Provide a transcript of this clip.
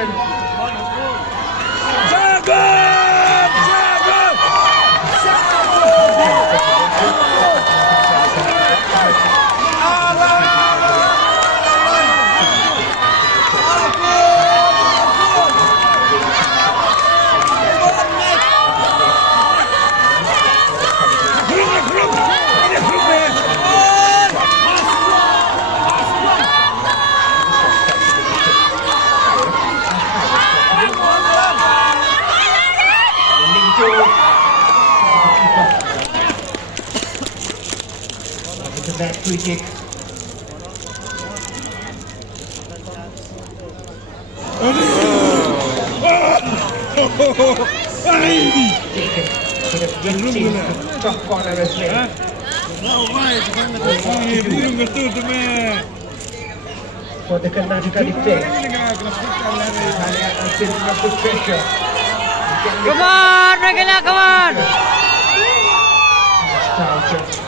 Ireland. That free kick. Top corner as well. For the Karnataka defense. Pressure. Come on, Regina, come on! Nostalgia.